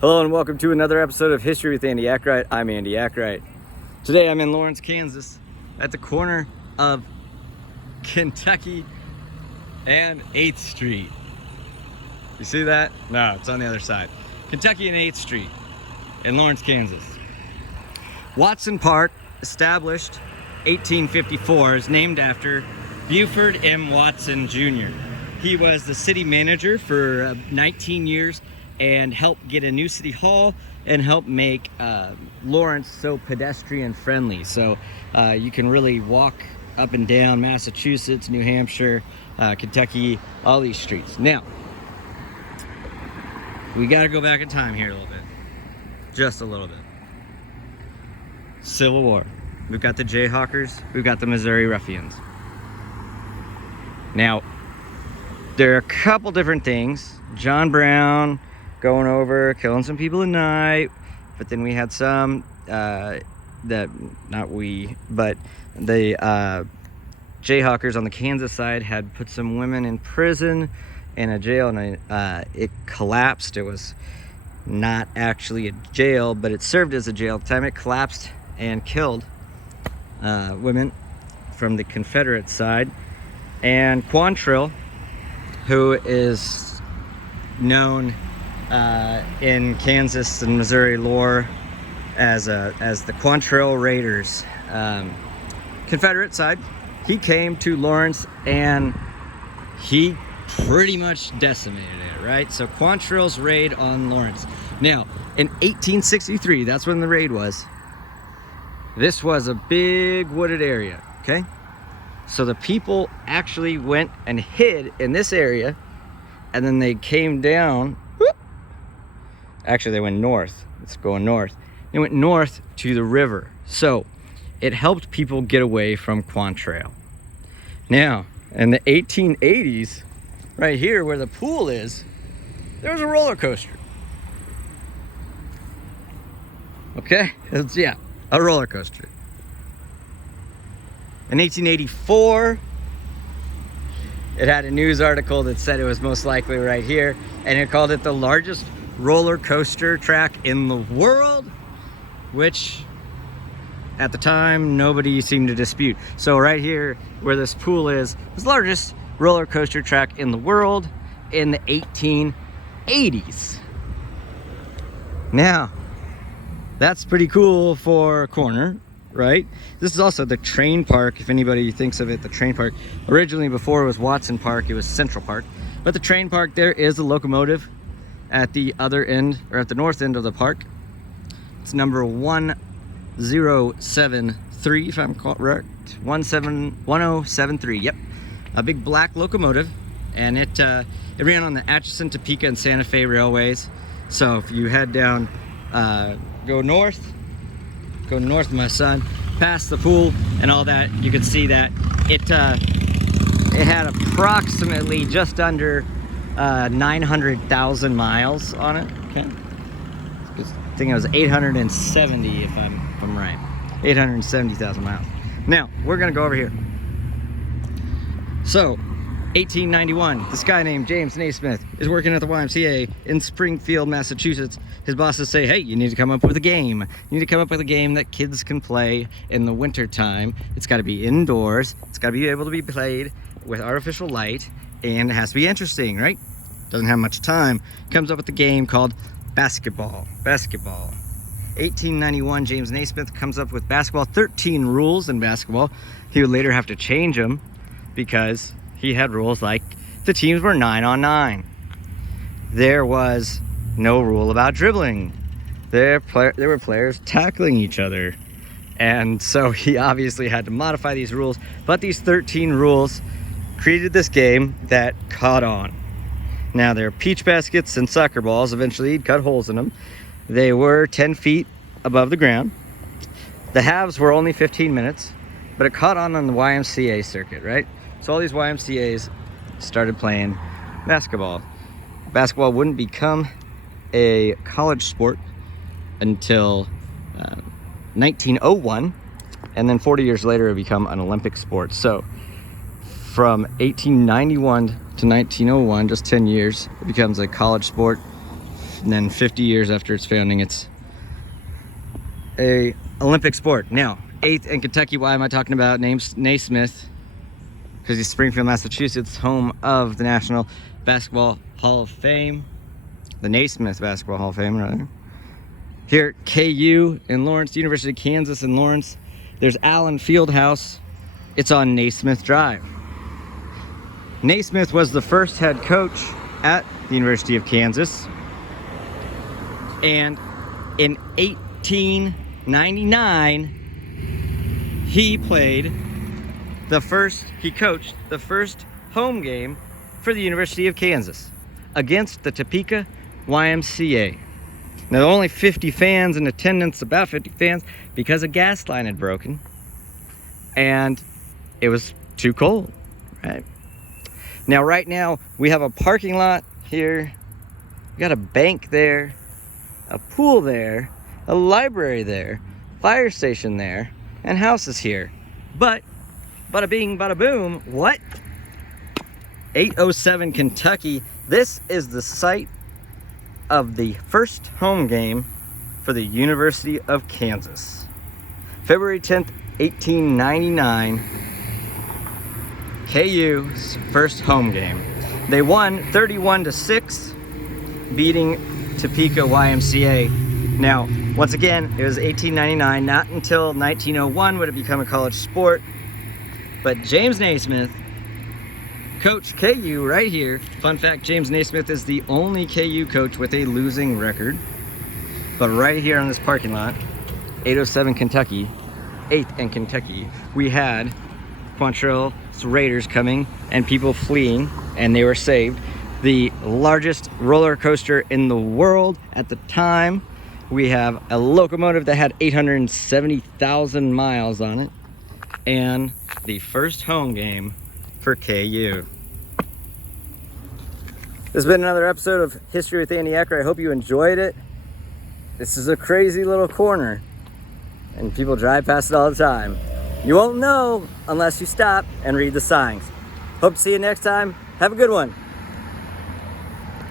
Hello and welcome to another episode of History with Andy Akright. I'm Andy Akright. Today I'm in Lawrence, Kansas at the corner of Kentucky and 8th Street. You see that? No, it's on the other side. Kentucky and 8th Street in Lawrence, Kansas. Watson Park, established 1854, is named after Buford M. Watson Jr. He was the city manager for 19 years and helped get a new city hall and help make Lawrence so pedestrian friendly. So you can really walk up and down Massachusetts, New Hampshire, Kentucky, all these streets. Now, we got to go back in time here a little bit. Just a little bit. Civil War. We've got the Jayhawkers, we've got the Missouri Ruffians. Now, there are a couple different things. John Brown going over, killing some people at night, but then we had some but the Jayhawkers on the Kansas side had put some women in prison in a jail, and it collapsed. It was not actually a jail, but it served as a jail at the time. It collapsed and killed women from the Confederate side. And Quantrill, who is known in Kansas and Missouri lore as the Quatrill Raiders, Confederate side, he came to Lawrence and he pretty much decimated it, right? So Quantrill's raid on Lawrence. Now, in 1863, that's when the raid was. This was a big wooded area, okay? So the people actually went and hid in this area, and then they came down. Whoop. Actually, they went north. It's going north. They went north to the river. So it helped people get away from Quatrill. Now, in the 1880s, right here where the pool is, there was a roller coaster. Okay? Yeah, a roller coaster. In 1884, it had a news article that said it was most likely right here, and it called it the largest roller coaster track in the world, which at the time nobody seemed to dispute. So right here where this pool is the largest roller coaster track in the world in the 1880s. Now, that's pretty cool for a corner, right? This is also the train park, if anybody thinks of it, the train park. Originally, before it was Watson Park, it was Central Park. But the train park, there is a locomotive at the other end, or at the north end of the park. It's number 1073, if I'm correct. 1073, yep. A big black locomotive, and it ran on the Atchison, Topeka, and Santa Fe railways. So if you head down, go north, my son, past the pool and all that, you can see that it had approximately just under 900,000 miles on it. Okay, I think it was 870 if I'm right, 870,000 miles. Now we're gonna go over here. So 1891, this guy named James Naismith is working at the YMCA in Springfield, Massachusetts. His bosses say, hey, you need to come up with a game. You need to come up with a game that kids can play in the winter time. It's got to be indoors. It's got to be able to be played with artificial light, and it has to be interesting, right? Doesn't have much time. Comes up with a game called basketball. 1891, James Naismith comes up with basketball. 13 rules in basketball. He would later have to change them because he had rules like the teams were 9-on-9. There was no rule about dribbling. There were players tackling each other. And so he obviously had to modify these rules. But these 13 rules created this game that caught on. Now, there are peach baskets and soccer balls. Eventually, he'd cut holes in them. They were 10 feet above the ground. The halves were only 15 minutes. But it caught on the YMCA circuit, right? So all these YMCAs started playing basketball. Basketball wouldn't become a college sport until 1901, and then 40 years later it became an Olympic sport. So from 1891 to 1901, just 10 years, it becomes a college sport. And then 50 years after its founding, it's a Olympic sport. Now, 8th in Kentucky. Why am I talking about Naismith? Because he's Springfield, Massachusetts, home of the National Basketball Hall of Fame. The Naismith Basketball Hall of Fame, rather. Here at KU in Lawrence, University of Kansas in Lawrence, there's Allen Fieldhouse. It's on Naismith Drive. Naismith was the first head coach at the University of Kansas. And in 1899, he coached the first home game for the University of Kansas against the Topeka YMCA. Now, there were only 50 fans in attendance, about 50 fans, because a gas line had broken and it was too cold, right? Now, right now, we have a parking lot here. We got a bank there, a pool there, a library there, fire station there, and houses here. But, bada bing, bada boom, what? 807 Kentucky. This is the site of the first home game for the University of Kansas. February 10th, 1899, KU's first home game. They won 31-6, beating Topeka YMCA. Now, once again, it was 1899, not until 1901 would it become a college sport. But James Naismith coached KU right here. Fun fact, James Naismith is the only KU coach with a losing record. But right here on this parking lot, 807 Kentucky, 8th in Kentucky, we had Quatrill's Raiders coming and people fleeing, and they were saved. The largest roller coaster in the world at the time. We have a locomotive that had 870,000 miles on it, and the first home game for KU. This has been another episode of History with Andy Akright. I hope you enjoyed it. This is a crazy little corner, and people drive past it all the time. You won't know unless you stop and read the signs. Hope to see you next time. Have a good one.